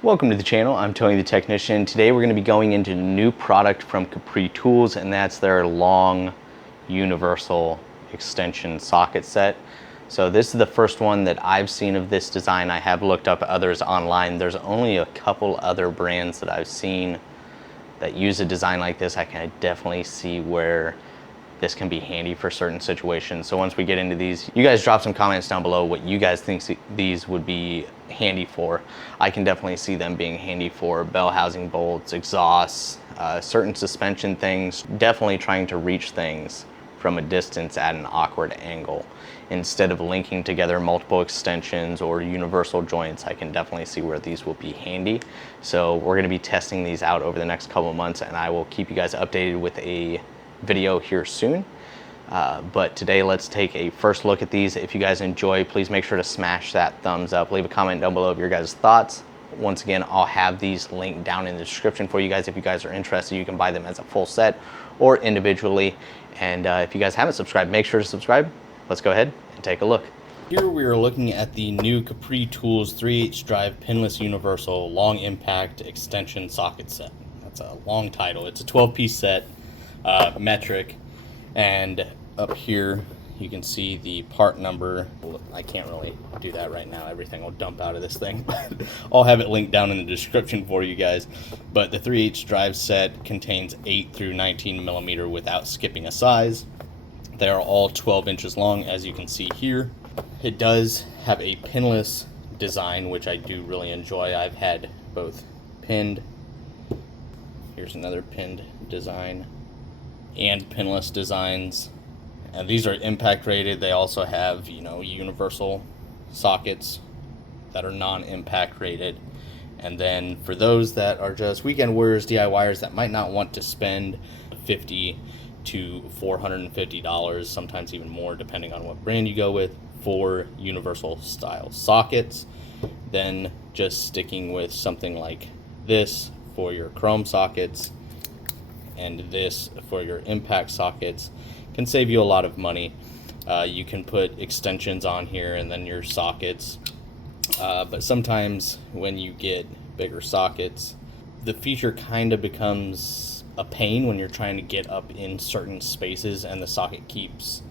Welcome to the channel. I'm Tony the Technician. Today we're going to be going into a new product from Capri Tools, and that's their long universal extension socket set. So this is the first one that I've seen of this design. I have looked up others online. There's only a couple other brands that I've seen that use a design like this. I can definitely see where this can be handy for certain situations. So once we get into these, you guys drop some comments down below what you guys think these would be handy for. I can definitely see them being handy for bell housing bolts, exhausts, certain suspension things, definitely trying to reach things from a distance at an awkward angle. Instead of linking together multiple extensions or universal joints, I can definitely see where these will be handy. So we're gonna be testing these out over the next couple of months, and I will keep you guys updated with a video here soon. But today let's take a first look at these. If you guys enjoy, please make sure to smash that thumbs up. Leave a comment down below of your guys' thoughts. Once again, I'll have these linked down in the description for you guys. If you guys are interested, you can buy them as a full set or individually. And if you guys haven't subscribed, make sure to subscribe. Let's go ahead and take a look. Here we are looking at the new Capri Tools 3/8 drive pinless universal long impact extension socket set. That's a long title. It's a 12-piece set. Metric, and up here you can see the part number. I can't really do that right now, everything will dump out of this thing. I'll have it linked down in the description for you guys. But the 3/8 drive set contains 8 through 19 millimeter without skipping a size. They are all 12 inches long, as you can see here. It does have a pinless design, which I do really enjoy. I've had both pinned, here's another pinned design, and pinless designs, and these are impact rated. They also have, you know, universal sockets that are non-impact rated. And then for those that are just weekend warriors, DIYers that might not want to spend $50 to $450, sometimes even more depending on what brand you go with, for universal style sockets, then just sticking with something like this for your chrome sockets and this for your impact sockets can save you a lot of money. You can put extensions on here and then your sockets, but sometimes when you get bigger sockets, the feature kind of becomes a pain when you're trying to get up in certain spaces and the socket keeps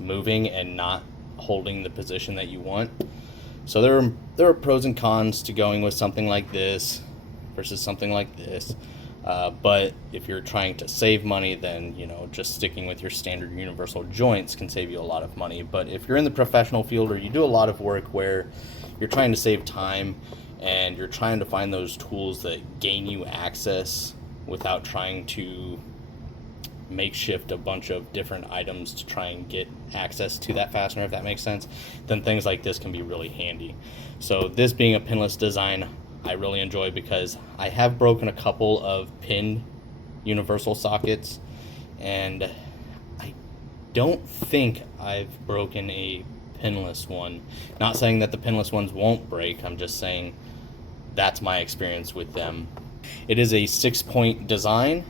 moving and not holding the position that you want. So there are pros and cons to going with something like this versus something like this. But if you're trying to save money, then, you know, just sticking with your standard universal joints can save you a lot of money. But if you're in the professional field or you do a lot of work where you're trying to save time and you're trying to find those tools that gain you access without trying to makeshift a bunch of different items to try and get access to that fastener, if that makes sense, then things like this can be really handy. So this being a pinless design, I really enjoy, because I have broken a couple of pinned universal sockets, and I don't think I've broken a pinless one. Not saying that the pinless ones won't break, I'm just saying that's my experience with them. It is a 6-point design,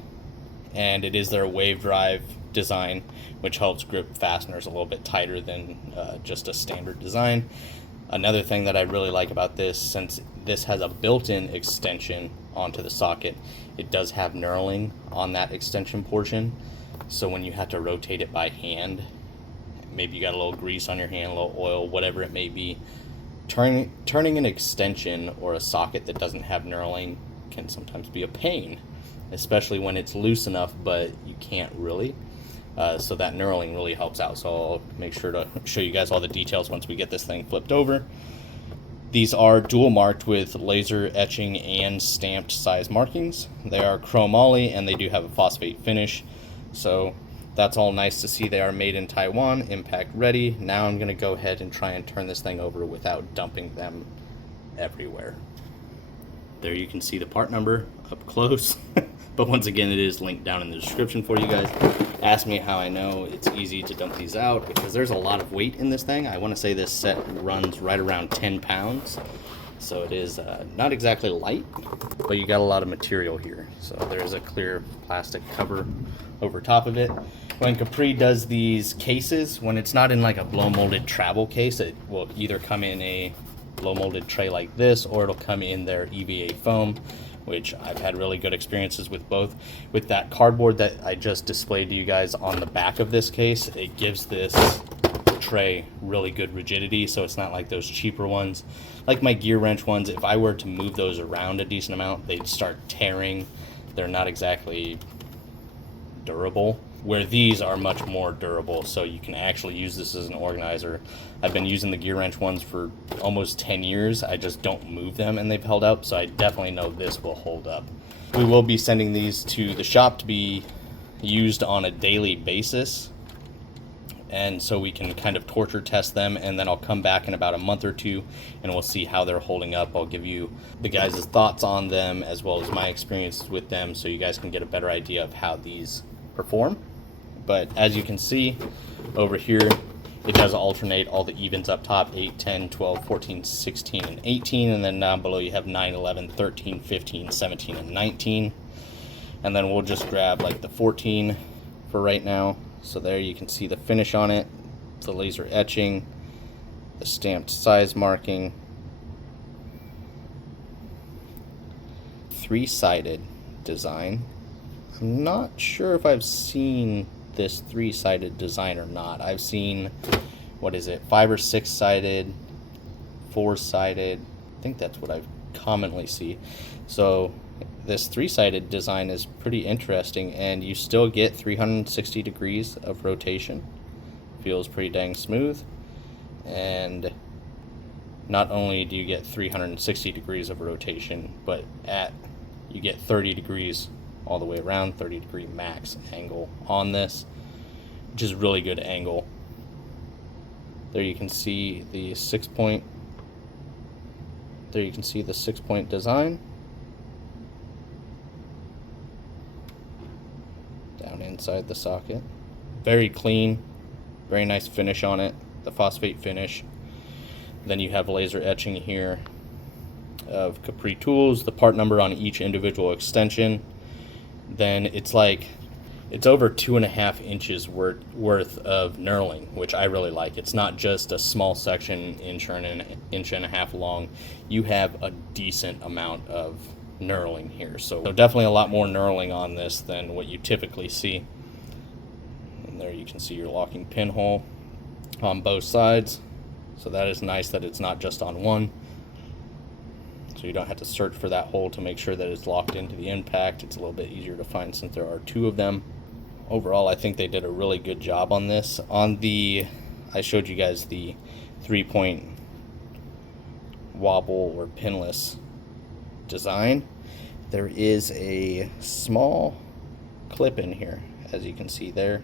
and it is their wave drive design, which helps grip fasteners a little bit tighter than just a standard design. Another thing that I really like about this, since this has a built-in extension onto the socket, it does have knurling on that extension portion. So when you have to rotate it by hand, maybe you got a little grease on your hand, a little oil, whatever it may be, turning an extension or a socket that doesn't have knurling can sometimes be a pain, especially when it's loose enough but you can't really. So that knurling really helps out. So I'll make sure to show you guys all the details once we get this thing flipped over. These are dual marked with laser etching and stamped size markings. They are chromoly and they do have a phosphate finish. So that's all nice to see. They are made in Taiwan, impact ready. Now I'm going to go ahead and try and turn this thing over without dumping them everywhere. There you can see the part number up close. But once again, it is linked down in the description for you guys. Ask me how I know it's easy to dump these out, because there's a lot of weight in this thing. I want to say this set runs right around 10 pounds. So it is not exactly light, but you got a lot of material here. So there's a clear plastic cover over top of it. When Capri does these cases, when it's not in like a blow molded travel case, it will either come in a blow molded tray like this, or it'll come in their EVA foam, which I've had really good experiences with both. With that cardboard that I just displayed to you guys on the back of this case, it gives this tray really good rigidity, so it's not like those cheaper ones. Like my gear wrench ones, if I were to move those around a decent amount, they'd start tearing. They're not exactly durable, where these are much more durable, so you can actually use this as an organizer. I've been using the gear wrench ones for almost 10 years. I just don't move them and they've held up, so I definitely know this will hold up. We will be sending these to the shop to be used on a daily basis, and so we can kind of torture test them, and then I'll come back in about a month or two and we'll see how they're holding up. I'll give you the guys' thoughts on them as well as my experience with them, so you guys can get a better idea of how these perform. But as you can see over here, it does alternate all the evens up top: 8, 10, 12, 14, 16, and 18, and then down below you have 9, 11, 13, 15, 17, and 19. And then we'll just grab like the 14 for right now. So there you can see the finish on it, the laser etching, the stamped size marking, three-sided design. I'm not sure if I've seen this three-sided design or not. I've seen, what is it, 5 or 6-sided, 4-sided. I think that's what I commonly see. So this three-sided design is pretty interesting, and you still get 360 degrees of rotation. Feels pretty dang smooth. And not only do you get 360 degrees of rotation, but you get 30 degrees all the way around, 30-degree max angle on this, which is really good angle. There you can see the 6-point. There you can see the 6-point design down inside the socket. Very clean, very nice finish on it, the phosphate finish. Then you have laser etching here of Capri tools, the part number on each individual extension. Then it's over 2.5 inches worth of knurling, which I really like. It's not just a small section, inch and a half long. You have a decent amount of knurling here, so definitely a lot more knurling on this than what you typically see. And there you can see your locking pinhole on both sides, so that is nice that it's not just on one. So you don't have to search for that hole to make sure that it's locked into the impact. It's a little bit easier to find since there are 2 of them. Overall, I think they did a really good job on this. I showed you guys the 3-point wobble or pinless design. There is a small clip in here, as you can see there.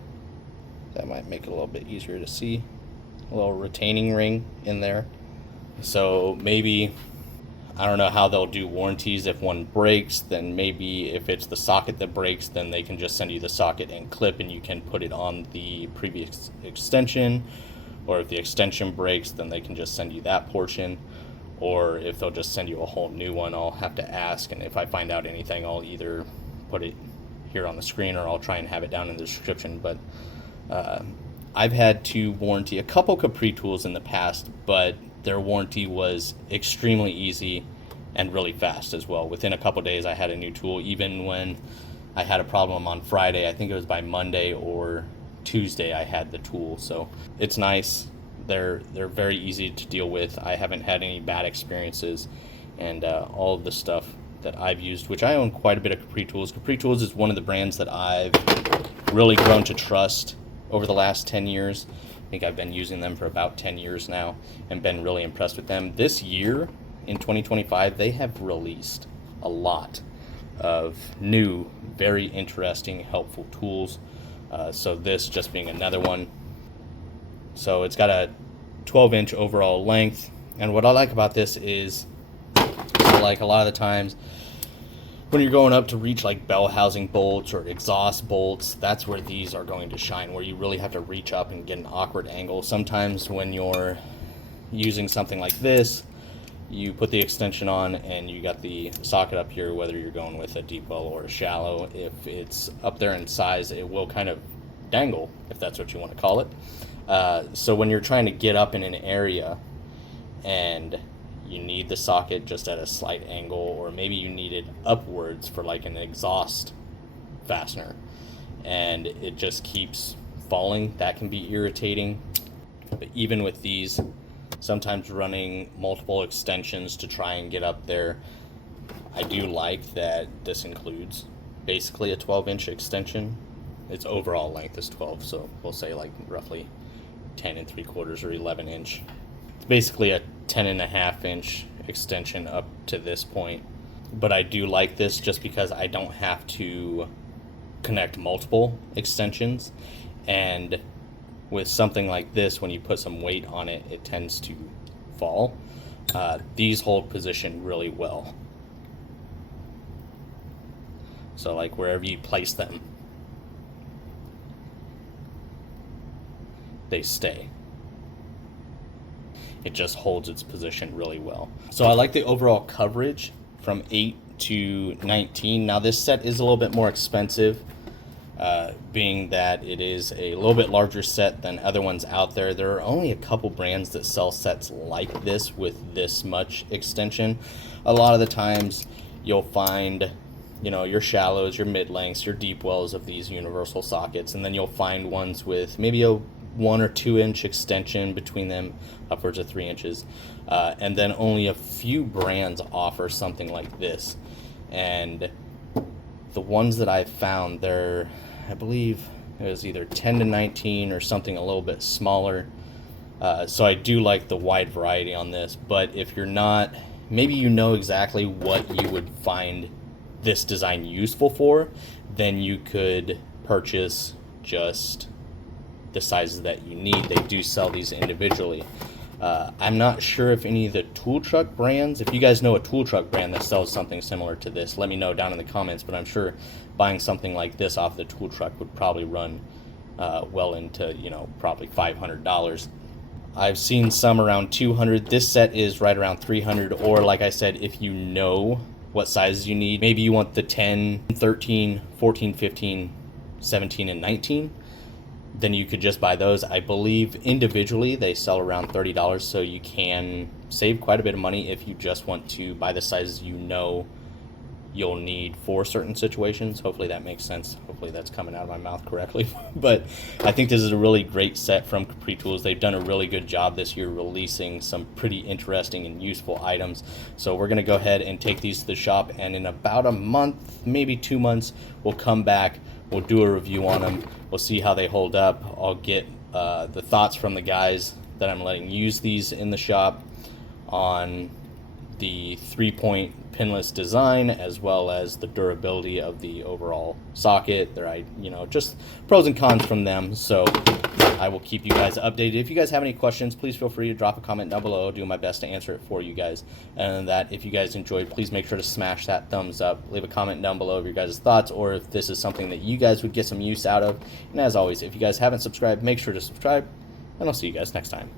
That might make it a little bit easier to see. A little retaining ring in there. So maybe, I don't know how they'll do warranties. If one breaks, then maybe if it's the socket that breaks, then they can just send you the socket and clip, and you can put it on the previous extension. Or if the extension breaks, then they can just send you that portion. Or if they'll just send you a whole new one, I'll have to ask, and if I find out anything, I'll either put it here on the screen or I'll try and have it down in the description. But I've had to warranty a couple Capri tools in the past, but their warranty was extremely easy and really fast as well. Within a couple days I had a new tool. Even when I had a problem on Friday, I think it was by Monday or Tuesday I had the tool. So it's nice. They're very easy to deal with. I haven't had any bad experiences, and all of the stuff that I've used, which I own quite a bit of Capri tools. Capri tools is one of the brands that I've really grown to trust over the last 10 years. I think I've been using them for about 10 years now and been really impressed with them. This year, in 2025, they have released a lot of new, very interesting, helpful tools. So this just being another one. So it's got a 12-inch overall length. And what I like about this is, like a lot of the times, when you're going up to reach like bell housing bolts or exhaust bolts, that's where these are going to shine, where you really have to reach up and get an awkward angle. Sometimes when you're using something like this, you put the extension on and you got the socket up here, whether you're going with a deep well or a shallow. If it's up there in size, it will kind of dangle, if that's what you want to call it. So when you're trying to get up in an area and you need the socket just at a slight angle, or maybe you need it upwards for like an exhaust fastener, and it just keeps falling. That can be irritating. But even with these, sometimes running multiple extensions to try and get up there, I do like that this includes basically a 12-inch extension. Its overall length is 12, so we'll say like roughly 10 3/4 or 11 inch. It's basically a 10.5-inch extension up to this point. But I do like this just because I don't have to connect multiple extensions, and with something like this, when you put some weight on it, it tends to fall. These hold position really well. So like wherever you place them, they stay. It just holds its position really well. So I like the overall coverage from 8 to 19. Now this set is a little bit more expensive, being that it is a little bit larger set than other ones out there. There are only a couple brands that sell sets like this with this much extension. A lot of the times you'll find, you know, your shallows, your mid lengths, your deep wells of these universal sockets, and then you'll find ones with maybe a 1 or 2 inch extension between them, upwards of 3 inches, and then only a few brands offer something like this. And the ones that I've found, they're, I believe it was either 10 to 19 or something a little bit smaller. So I do like the wide variety on this. But if you're not, maybe you know exactly what you would find this design useful for, then you could purchase just the sizes that you need. They do sell these individually. I'm not sure if any of the tool truck brands, if you guys know a tool truck brand that sells something similar to this, let me know down in the comments. But I'm sure buying something like this off the tool truck would probably run well into, you know, probably $500. I've seen some around $200. This set is right around $300. Or like I said, if you know what sizes you need, maybe you want the 10, 13, 14, 15, 17, and 19, then you could just buy those. I believe individually they sell around $30, so you can save quite a bit of money if you just want to buy the sizes you know you'll need for certain situations. Hopefully that makes sense. Hopefully that's coming out of my mouth correctly. But I think this is a really great set from Capri Tools. They've done a really good job this year releasing some pretty interesting and useful items. So we're gonna go ahead and take these to the shop, and in about a month, maybe 2 months, we'll come back, we'll do a review on them, we'll see how they hold up. I'll get the thoughts from the guys that I'm letting use these in the shop on the 3-point pinless design, as well as the durability of the overall socket. They're, you know, just pros and cons from them. So I will keep you guys updated. If you guys have any questions, please feel free to drop a comment down below. I'll do my best to answer it for you guys. And that, if you guys enjoyed, please make sure to smash that thumbs up. Leave a comment down below of your guys' thoughts, or if this is something that you guys would get some use out of. And as always, if you guys haven't subscribed, make sure to subscribe, and I'll see you guys next time.